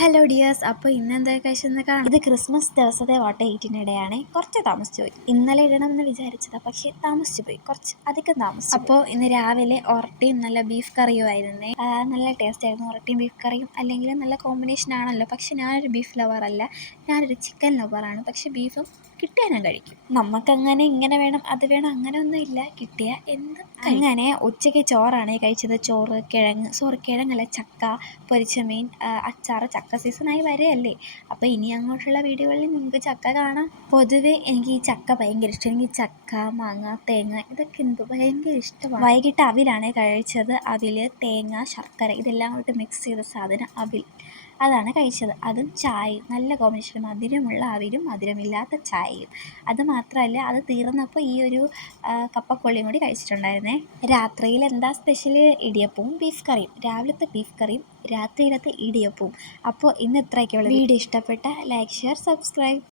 Hello dears, അപ്പോൾ ഇന്നെന്താ കഴിച്ചെന്ന് കാണാം. ഇത് ക്രിസ്മസ് ദിവസത്തെ വാട്ട ഈറ്റിനിടെയാണ്. കുറച്ച് താമസിച്ചു പോയി. ഇന്നലെ ഇടണമെന്ന് വിചാരിച്ചതാണ്, പക്ഷേ താമസിച്ചു പോയി, കുറച്ച് അധികം താമസിച്ചു. അപ്പോൾ ഇന്ന് രാവിലെ ഒറട്ടിയും നല്ല ബീഫ് കറിയും ആയിരുന്നേ. നല്ല ടേസ്റ്റ് ആയിരുന്നു. ഒറട്ടിയും ബീഫ് കറിയും അല്ലെങ്കിൽ നല്ല കോമ്പിനേഷൻ ആണല്ലോ. പക്ഷെ ഞാനൊരു ബീഫ് ലവറല്ല, ഞാനൊരു ചിക്കൻ ലവറാണ്. പക്ഷെ ബീഫും കിട്ടിയാൽ ഞാൻ കഴിക്കും. നമുക്കങ്ങനെ ഇങ്ങനെ വേണം അത് വേണം അങ്ങനെയൊന്നും ഇല്ല, കിട്ടിയ എന്ത്. അങ്ങനെ ഉച്ചയ്ക്ക് ചോറാണ് കഴിച്ചത്. ചോറ്, കിഴങ്ങല്ല, ചക്ക പൊരിച്ച മീൻ, അച്ചാറ്. ചക്ക സീസണായി വരെയല്ലേ, അപ്പോൾ ഇനി അങ്ങോട്ടുള്ള വീഡിയോകളിൽ നിങ്ങൾക്ക് ചക്ക കാണാം. പൊതുവേ എനിക്ക് ഈ ചക്ക ഭയങ്കര ഇഷ്ടം. എനിക്ക് ചക്ക, മാങ്ങ, തേങ്ങ ഇതൊക്കെ എന്തോ ഭയങ്കര ഇഷ്ടമാണ്. വൈകിട്ട് അവിലാണ് കഴിച്ചത്. അവിൽ, തേങ്ങ, ശർക്കര ഇതെല്ലാം കൂടി മിക്സ് ചെയ്ത സാധനം അവിൽ, അതാണ് കഴിച്ചത്. അതും ചായയും, നല്ല കോമ്പിനേഷൻ. മധുരമുള്ള അവിലും മധുരമില്ലാത്ത ചായയും. അത് മാത്രമല്ല, അത് തീർന്നപ്പോൾ ഈ ഒരു കപ്പക്കൊള്ളിയും കൂടി കഴിച്ചിട്ടുണ്ടായിരുന്നേ. രാത്രിയിൽ എന്താ സ്പെഷ്യൽ? ഇടിയപ്പവും ബീഫ് കറിയും. രാവിലത്തെ ബീഫ് കറിയും, രാത്രിയിലത്തെ ഇടിയപ്പവും. അപ്പോൾ ഇന്ന് ഇത്രയൊക്കെയുള്ള വീഡിയോ. ഇഷ്ടപ്പെട്ട ലൈക്ക്, ഷെയർ, സബ്സ്ക്രൈബ്.